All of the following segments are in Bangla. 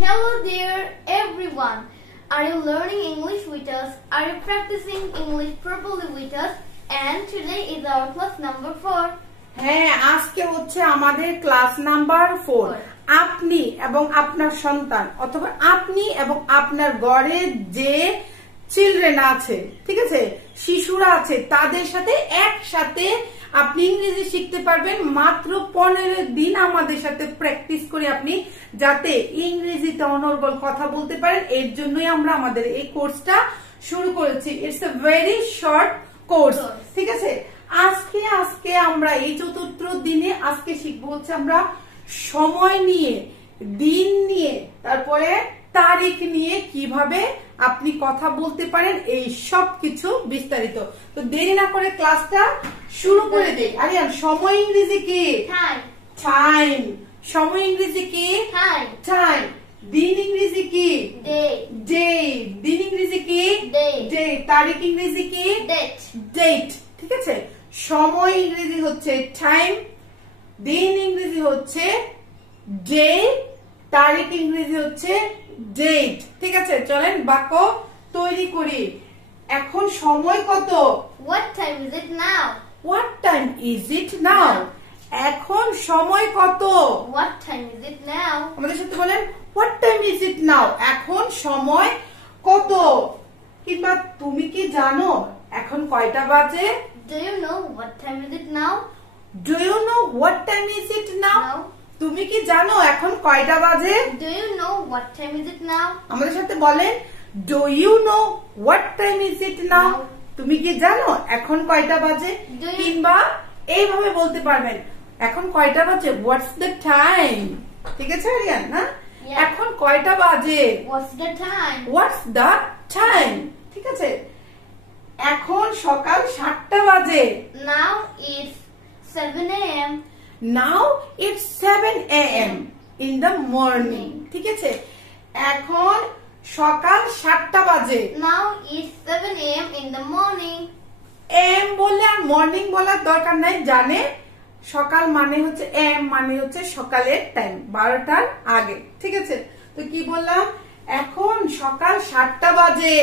Hello there everyone. Are you learning English with us? Are you practicing English properly with us? And today is our class number 4. হ্যাঁ, আজকে হচ্ছে আমাদের ক্লাস নাম্বার 4। আপনি এবং আপনার সন্তান অথবা আপনি এবং আপনার ঘরে যে চিলড্রেন আছে, ঠিক আছে, শিশুরা আছে, তাদের সাথে একসাথে আপনি ইংরেজি শিখতে পারবেন। মাত্র 15 দিন আমাদের সাথে প্র্যাকটিস করে আপনি যাতে ইংরেজিতে অনর্গল কথা বলতে পারেন, এর জন্যই আমরা আমাদের এই কোর্সটা শুরু করেছি। It's a very short course, ঠিক আছে। আজকে আমরা এই চতুর্থ দিনে আজকে শিখবো হচ্ছে আমরা সময় নিয়ে, দিন নিয়ে, তারপরে তারিখ নিয়ে কিভাবে আপনি কথা বলতে পারেন, এই সব কিছু বিস্তারিত। তো দেরি না করে ক্লাসটা শুরু করে দেই। আরিয়ান, সময় ইংরেজি কি? টাইম। সময় ইংরেজি কি? টাইম। দিন ইংরেজি কি? ডে। দিন ইংরেজি কি? ডে। তারিখ ইংরেজি কি? ডেট। ঠিক আছে। সময় ইংরেজি হচ্ছে টাইম, দিন ইংরেজি হচ্ছে ডে, তারিখ ইংরেজি হচ্ছে ডেট। ঠিক আছে, চলেন বাক্য তৈরি করি। এখন সময় কত? What time is it now? What time is it now? এখন সময় কত? What time is it now? আমাদের সাথে বলেন, What time is it now? এখন সময় কত? কিংবা তুমি কি জানো এখন কয়টা বাজে? Do you know what time is it now? Do you know what time is it now? তুমি কি জানো এখন কয়টা বাজে? Do you know what time is it now? আমাদের সাথে বলেন, Do you know what time is it now? তুমি কি জানো এখন কয়টা বাজে? কিংবা এইভাবে বলতে পারবেন, এখন কয়টা বাজে? What's the time? ঠিক আছে আরিয়ান, না? এখন কয়টা বাজে? What's the time? What's the time? ঠিক আছে। এখন সকাল 7টা বাজে। Now it's 7 a.m. Now it's 7 a.m. in the morning. ঠিক আছে। এখন সকাল 7টা বাজে। Now it's 7 a.m. in the morning. am বললে আর মর্নিং বলার দরকার নাই, জানে সকাল মানে হচ্ছে am মানে হচ্ছে সকালের টাইম, 12টার আগে। ঠিক আছে। তো কি বললাম? এখন সকাল 7টা বাজে।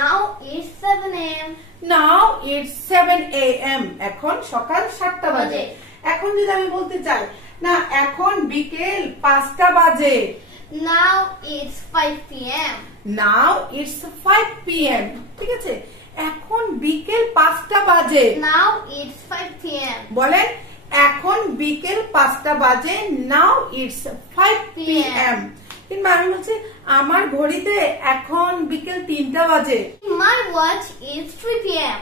Now it's 7 a.m. Now it's 7 a.m. এখন সকাল 7টা বাজে। এখন যদি আমি বলতে চাই, না এখন বিকেল 5টা বাজে। Now it's 5 p.m. Now it's 5 p.m. ঠিক আছে। এখন বিকেল 5টা বাজে। Now it's 5 p.m. বলেন, এখন বিকেল 5টা বাজে। Now it's 5 p.m. কিংবা আমি বলছি, আমার ঘড়িতে এখন বিকেল 3টা বাজে। My watch is 3 p.m.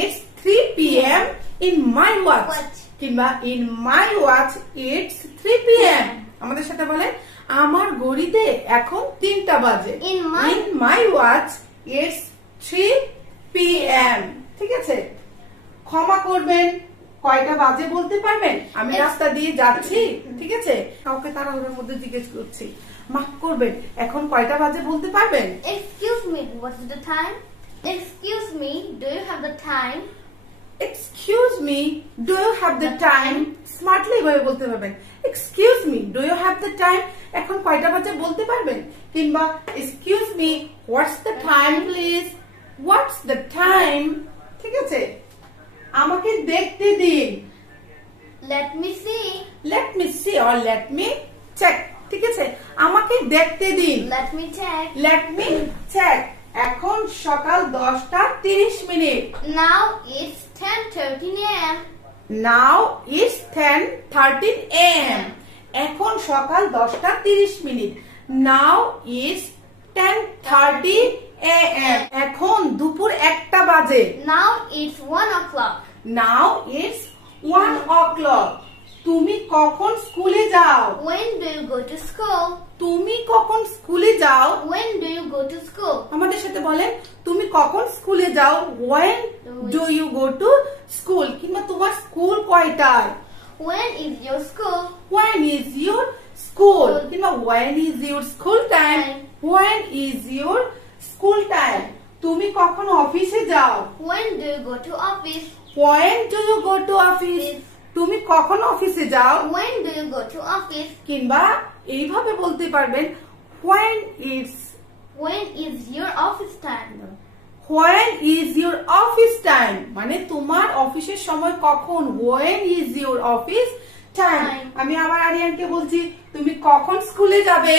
It's 3 p.m. in my watch. কিংবা in my watch it's 3 p.m. আমাদের সাথে বলেন, আমার ঘড়িতে এখন 3টা বাজে। In my watch it's 3 p.m. ঠিক আছে। ক্ষমা করবেন, কয়টা বাজে বলতে পারবেন? আমি রাস্তা দিয়ে যাচ্ছি, ঠিক আছে, কাউকে তাড়াহুড়োর মধ্যে জিজ্ঞেস করছি, মাফ করবেন, এখন কয়টা বাজে বলতে পারবেন? Excuse me, what's the time? Excuse me, do you have the time? Excuse me, do you have the time? Smartly ভাবে বলতে পারবেন। Excuse me, do you have the time? এখন কয়টা বাজে বলতে পারবেন? কিংবা Excuse me, what's the time please? What's the time? ঠিক আছে। আমাকে দেখতে দিন। Let me see. Let me see or let me check. ঠিক আছে। আমাকে দেখতে দিন। Let me check. Let me check. এখন সকাল 10:30 minute. Now it's 10:13 a.m. Now it's 10:13 a.m. এখন সকাল 10:30 মিনিট। Now it's 10:30 a.m. এখন দুপুর 1টা বাজে। Now it's 1 o'clock. Now it's 1 o'clock. তুমি কখন স্কুলে যাও? When do you go to school? তুমি কখন স্কুলে যাও? When do you go to school? আমাদের সাথে বলেন, তুমি কখন স্কুলে যাও? When do you go to school? কিংবা তোমার স্কুল কয়টায়? When is your school? When is your school? কিংবা when is your school time? When is your school time? তুমি কখন অফিসে যাও? When do you go to office? When do you go to office? তুমি কখন অফিসে যাও? When do you go to office? কিংবা এইভাবে বলতে পারবেন, When is your office time? When is your office time? মানে তোমার অফিসের সময় কখন? When is your office time? আমি আবার আরিয়ানকে বলছি তুমি কখন স্কুলে যাবে?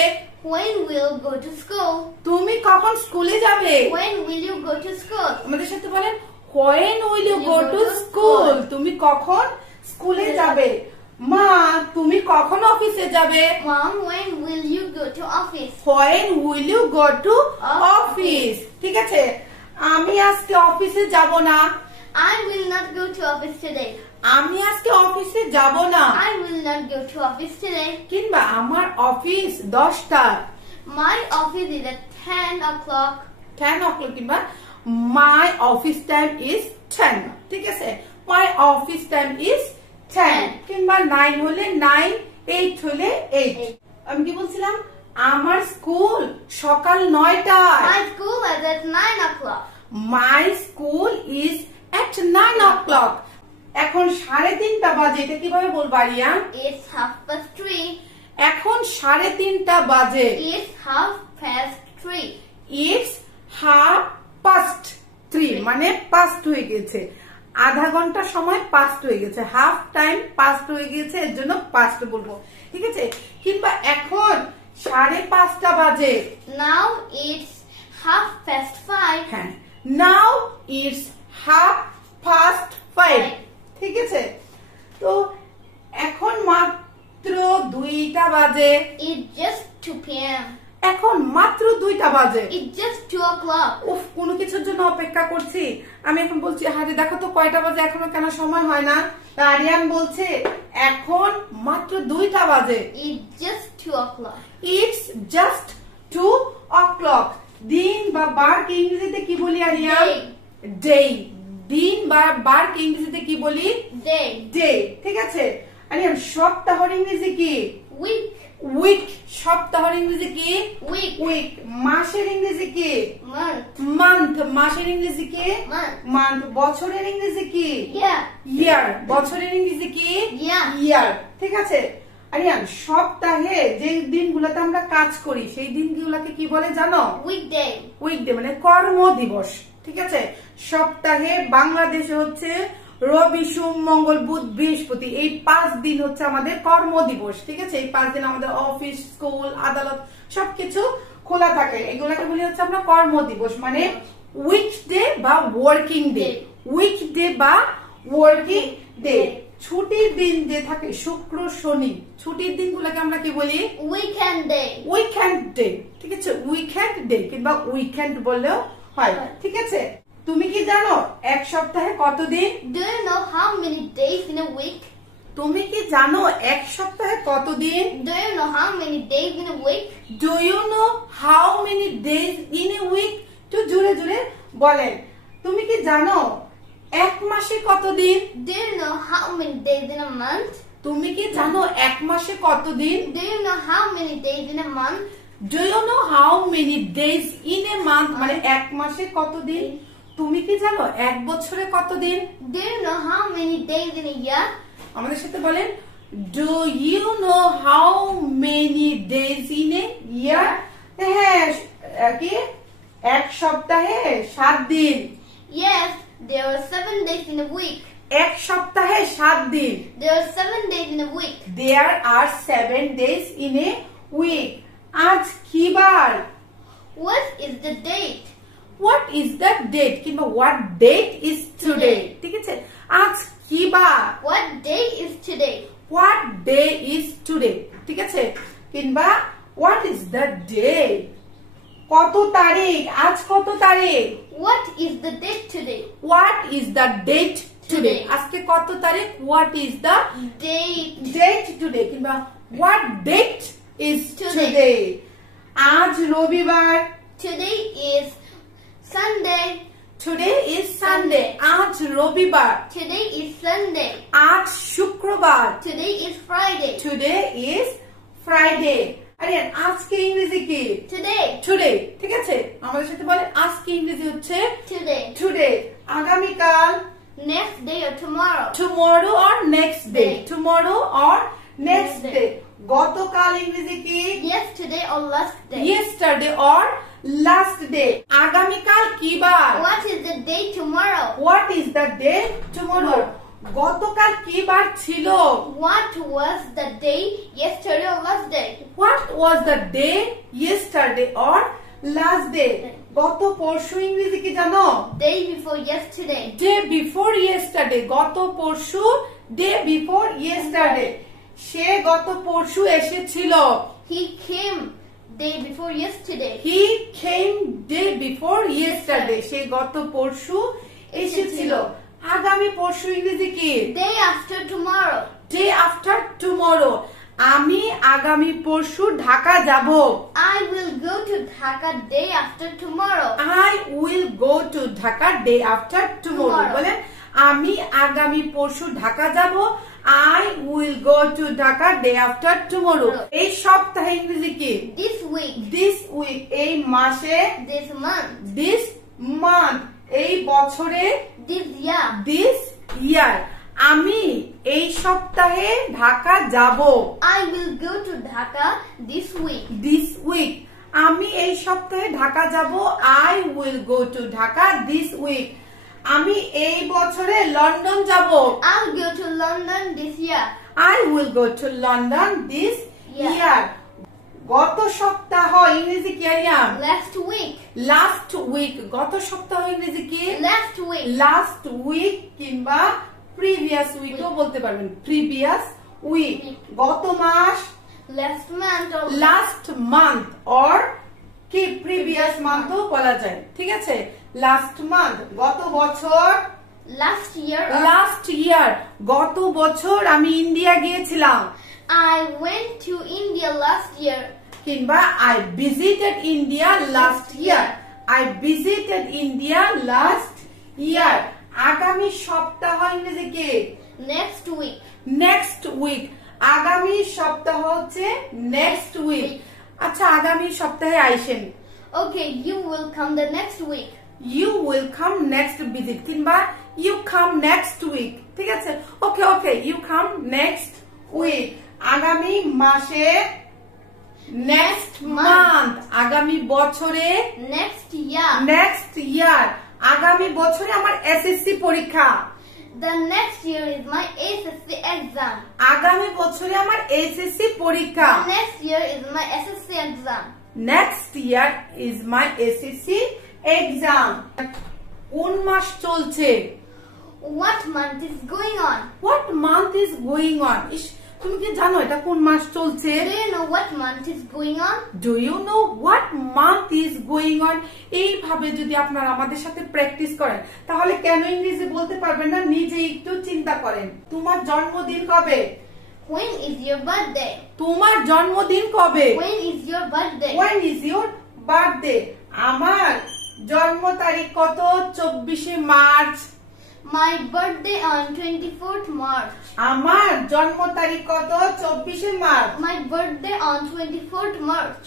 When will you go to school? তুমি কখন স্কুলে যাবে? When will you go to school? আমাদের সাথে বলেন When will you go to school? তুমি কখন স্কুলে যাবে? মা তুমি কখন অফিসে যাবে? Mom, when will you go to office? When will you go to office? ঠিক আছে, আমি আজকে অফিসে যাব না। I will not go to office today. আমি আজকে অফিসে যাব না। I will not go to office today. কিংবা আমার অফিস 10টা। My office is at 10 o'clock. 10 o'clock কিংবা my office time is 10। ঠিক আছে, my office time is 10 কিংবা 9 হলে 9, 8 হলে 8। আমি কি বলছিলাম? আমার স্কুল সকাল 9টায়। My school is at 9 o'clock. My school is at 9 o'clock। এখন 3:30 বাজে, এটা কিভাবে বলবো আরিয়ান? It's 3:30. এখন 3:30 বাজে। It's 3:30. It's 3:30 মানে past হয়ে গেছে, আধা ঘন্টা সময় past হয়ে গেছে, হাফ টাইম past হয়ে গেছে, এর জন্য past বলবো। ঠিক আছে, কিংবা এখন 5:30 বাজে। Now it's 5:30. হ্যাঁ, now it's 5:30। ঠিক আছে, তো এখন মাত্র 2টা বাজে। It's just 2 p.m. এখন মাত্র 2টা বাজে। It's just 2 o'clock. উফ, কোনো কিছুর জন্য অপেক্ষা করছি। আমি এখন বলছি হারে দেখো তো কয়টা বাজে, এখনো কেন সময় হয় না? আরিয়ান বলছে এখন মাত্র 2টা বাজে। It's just 2 o'clock. It's just 2 o'clock। দিন বা বারকে ইংরেজিতে কি বলি আরিয়ান? ডে। দিন বা বারকে ইংরেজিতে কি বলি? Day. ডে। ঠিক আছে, আরিয়ান সপ্তাহের ইংরেজি কি? Week. উইক। সপ্তাহের ইংরেজি কি? Week. উইক। মাসের ইংরেজি কি? Month. মান্থ। মাসের ইংরেজি কি? Month. মান্থ। বছরের ইংরেজি কি? Yeah. ইয়ার। বছরের ইংরেজি কি? Yeah. ইয়ার। ঠিক আছে, আরিয়ান সপ্তাহে যে দিনগুলোতে আমরা কাজ করি সেই দিনগুলোকে কি বলে জানো? Weekday. উইকডে মানে কর্মদিবস। ঠিক আছে, সপ্তাহে বাংলাদেশে হচ্ছে রবি, সোম, মঙ্গল, বুধ, বৃহস্পতি, এই 5 দিন হচ্ছে আমাদের কর্মদিবস। ঠিক আছে, এই 5 দিন আমাদের অফিস, স্কুল, আদালত সবকিছু খোলা থাকে, এগুলাকে বলি হচ্ছে আমরা কর্মদিবস মানে উইকডে বা ওয়ার্কিং ডে। উইকডে বা ওয়ার্কিং ডে। ছুটির দিন যে থাকে শুক্র, শনি, ছুটির দিনগুলোকে আমরা কি বলি? Weekend day. Weekend day. ঠিক আছে, উইকেন্ড ডে কিংবা উইকেন্ড বললেও হয়। ঠিক আছে, তুমি কি জানো এক সপ্তাহে কত দিন? Do you know how many days in a week? তুমি কি জানো এক সপ্তাহে কত দিন? Do you know how many days in a week? Do you know how many days in a week? তো জোরে জোরে বলেন। তুমি কি জানো এক মাসে কত দিন? Do you know how many days in a month? তুমি কি জানো এক মাসে কত দিন? Do you know how many days in a month? Do you know how many days in a month? মানে এক মাসে কত দিন? তুমি কি জানো এক বছরে কত দিন? Do you know how many days in a year? আমাদের সাথে বলেন Do you know how many days in a year? হ্যাঁ, কি এক সপ্তাহে 7 দিন। Yes, there are 7 days in a week. এক সপ্তাহে 7 দিন। There are 7 days in a week. There are 7 days in a week. আজ কি বার? What is the date? What is the date? কিংবা what date is today? ঠিক আছে, আজ কি বার? What day is today? What day is today? ঠিক আছে, কিংবা what is the day? কত তারিখ? আজ কত তারিখ? What is the date today? What is the date today? Today. আজকে কত তারিখ? What is the Date. date today? কিংবা what date is Today. today? আজ রবিবার। Today is Sunday. Today is Sunday. আজ রবিবার। Today is Sunday. আজ শুক্রবার। Today is Friday. Today is Friday. আরে আজকে ইংরেজি কি? Today. Today. ঠিক আছে, আমাদের সাথে বলেন আজকে ইংরেজি হচ্ছে Today. today। আগামীকাল Next day or tomorrow. tomorrow or next day. Day. Tomorrow or next Next day. day. গতকাল ইংরেজি কি? Yesterday or last day. Yesterday or last day. আগামীকাল কি বার? What is the day tomorrow? What is the day tomorrow? গতকাল কি বার ছিল? What was the day yesterday or last day? What was the day yesterday or last day? গত পরশু ইংরেজি কি জানো? Day before yesterday. Day before yesterday. গত পরশু day before yesterday. সে গত পরশু এসেছিল। He came day before yesterday. He came day before yesterday. সে গত পরশু এসেছিল। আগামী পরশু ইংরেজি কি? Day after tomorrow. Day after tomorrow. আমি আগামী পরশু ঢাকা যাব। I will go to Dhaka day after tomorrow. I will go to Dhaka day after tomorrow. বলেন আমি আগামী পরশু ঢাকা যাব। I will go to Dhaka day after tomorrow. এই সপ্তাহে ইংরেজি কি? This week. This week. এই মাসে This month. this month. এই বছরে This year. this year. আমি এই সপ্তাহে ঢাকা যাব। I will go to Dhaka this week. This week. আমি এই সপ্তাহে ঢাকা যাব। I will go to Dhaka this week. আমি এই বছরে লন্ডন যাব। I'll go to London this year. I will go to London this year. গত সপ্তাহ ইংরেজি কি আরিয়াম? Last week. Last week. গত সপ্তাহ ইংরেজি কি? Last week. Last week কিংবা previous week ও বলতে পারবেন। Previous week. গত মাস Last month or last month or কি previous month ও বলা যায়। ঠিক আছে? last month. গত বছর last year. last year. গত বছর আমি ইন্ডিয়া গিয়েছিলাম। I went to India last year. কিংবা I visited India last year. I visited India last year. আগামী সপ্তাহ ইংরেজি কি? Next week. next week. আগামী সপ্তাহ হচ্ছে next week. আচ্ছা আগামী সপ্তাহে আইসেন। Okay, you will come the next week. You will come next visit কিংবা you come next week. ঠিক আছে? ওকে ওকে you come next week. আগামী মাসে next month. আগামী বছরে Next year. next year. আগামী বছরে আমার এসএসসি পরীক্ষা। The next year is my SSC exam. আগামী বছরে আমার এসএসসি পরীক্ষা। The next year is my SSC exam. Next year is my SSC exam. কোন মাস চলছে? What month is going on? What month is going on? ইস তুমি কি জানো এটা কোন মাস চলছে? Do you know what month is going on? Do you know what month is going on? এইভাবে যদি আপনারা আমাদের সাথে প্র্যাকটিস করেন তাহলে কেন ইংরেজি বলতে পারবেন না? নিজে একটু চিন্তা করেন। তোমার জন্মদিন কবে? When is your birthday? তোমার জন্মদিন কবে? When is your birthday? When is your birthday? আমার জন্ম তারিখ কত? 24শে March. My birthday on 24th March. আমার জন্ম তারিখ কত? 24শে March. My birthday on 24th March.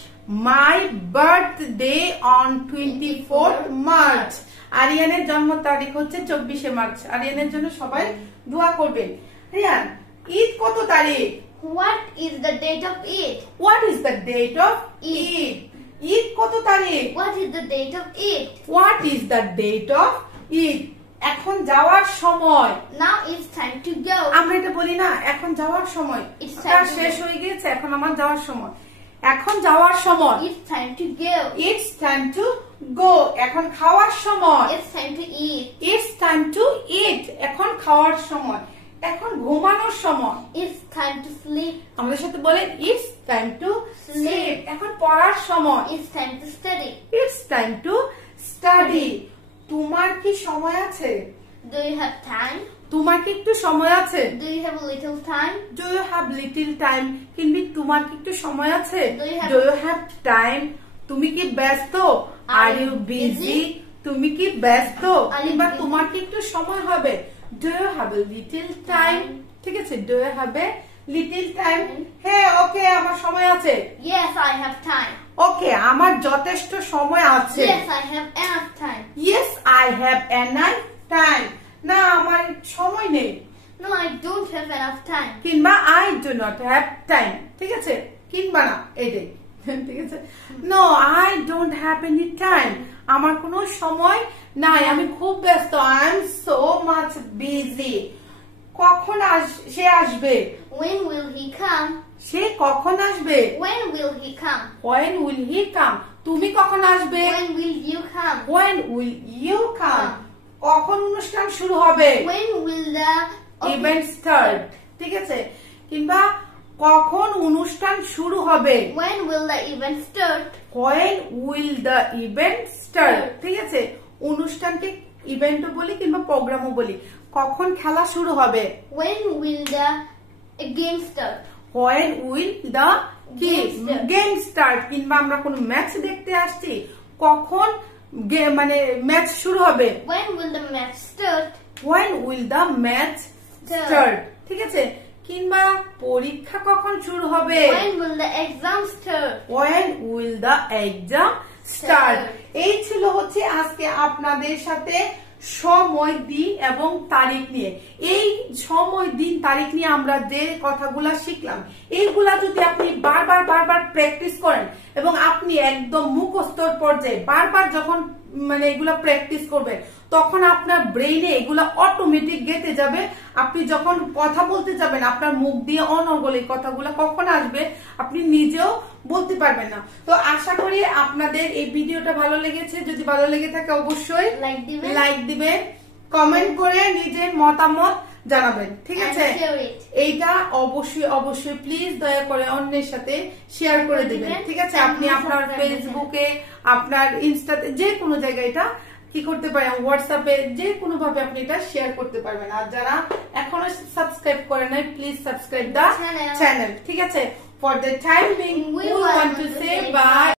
My birthday on 24th March. আরিয়ানের জন্ম তারিখ হচ্ছে 24শে মার্চ। আরিয়ানের জন্য সবাই দোয়া করবেন। রিয়ান, ঈদ কত তারিখ? What is the date of Eid? What is the date of Eid? Eid কত তারিখ? What is the date of Eid? What is the date of Eid? এখন যাওয়ার সময়। Now it's time to go. আমরা এটা বলি না এখন যাওয়ার সময়। It's এটা time to শেষ go. হয়ে গিয়েছে এখন আমার যাওয়ার সময়। এখন যাওয়ার সময়। It's time to go. It's time to go. এখন খাওয়ার সময়। It's time to eat. It's time to eat. এখন খাওয়ার সময়। এখন ঘুমানোর সময়। It's time to sleep. আমাদের সাথে বলেন It's time to sleep. এখন পড়ার সময়। It's time to study. It's time to study. তোমার কি সময় আছে? Do you have time? তোমার কি একটু সময় আছে? Do you have a little time? Do you have little time? কিংবা তোমার কি একটু সময় আছে? Do you have- Do you have time? তুমি কি ব্যস্ত? Are you busy? তুমি কি ব্যস্ত? Are you কিংবা busy? তোমার কি একটু সময় হবে? Do you have a little time? ঠিক আছে? Do you have a little time? হ্যাঁ, ওকে, আমার সময় আছে। Yes, I have time. ওকে, আমার যথেষ্ট সময় আছে। Yes, I have enough time. Yes, I have enough time. না, আমার সময় নেই। No, I don't have enough time. কিংবা I do not have time, ঠিক আছে? কিংবা না, এটাই, ঠিক আছে? No, I don't have any time. আমার কোনো সময় নাই, আমি খুব ব্যস্ত। I am so much busy. কখন সে আসবে? When will he come? সে কখন আসবে? When will he come? When will he come? তুমি কখন আসবে? When will you come? When will you come? কখন অনুষ্ঠান শুরু হবে? When will the Event start, ঠিক আছে? কিংবা কখন অনুষ্ঠান শুরু হবে? When will the event start? When will the event start? ঠিক আছে? অনুষ্ঠানকে ইভেন্টও বলি কিংবা প্রোগ্রামও বলি। কখন খেলা শুরু হবে? When will the game start? When will the game start? কিংবা আমরা কোন ম্যাচ দেখতে আসছি, কখন মানে ম্যাচ শুরু হবে? When will the match start? When will the match start? ঠিক আছে? কিংবা পরীক্ষা কখন শুরু হবে? When will the exam start? When will the exam start? এই ছিল হচ্ছে আজকে আপনাদের সাথে সময়, দিন এবং তারিখ নিয়ে। এই সময়, দিন, তারিখ নিয়ে আমরা যে কথাগুলা শিখলাম, এইগুলা যদি আপনি বারবার প্র্যাকটিস করেন এবং আপনি একদম মুখস্থর পর্যায়ে বারবার যখন মানে এগুলা প্র্যাকটিস করবেন, তখন আপনার ব্রেইনে এগুলা অটোমেটিক গেঁথে যাবে। আপনি যখন কথা বলতে যাবেন, আপনার মুখ দিয়ে অনর্গল এই কথাগুলা কখন আসবে আপনি নিজেও বলতে পারবেন না। তো আশা করি আপনাদের এই ভিডিওটা ভালো লেগেছে। যদি ভালো লেগে থাকে অবশ্যই লাইক দিবেন, কমেন্ট করে নিজের মতামত জানাবেন, ঠিক আছে? এইটা অবশ্যই প্লিজ দয়া করে অন্যের সাথে শেয়ার করে দিবেন, ঠিক আছে? আপনি আপনার ফেসবুকে, আপনার ইনস্টাতে, যে কোনো জায়গায় এটা কি করতে পারেন, হোয়াটসঅ্যাপে, যে কোনো ভাবে আপনি এটা শেয়ার করতে পারবেন। আর যারা এখনো সাবস্ক্রাইব করে নাই, প্লিজ সাবস্ক্রাইব দা চ্যানেল, ঠিক আছে? For the time being, we want to say bye.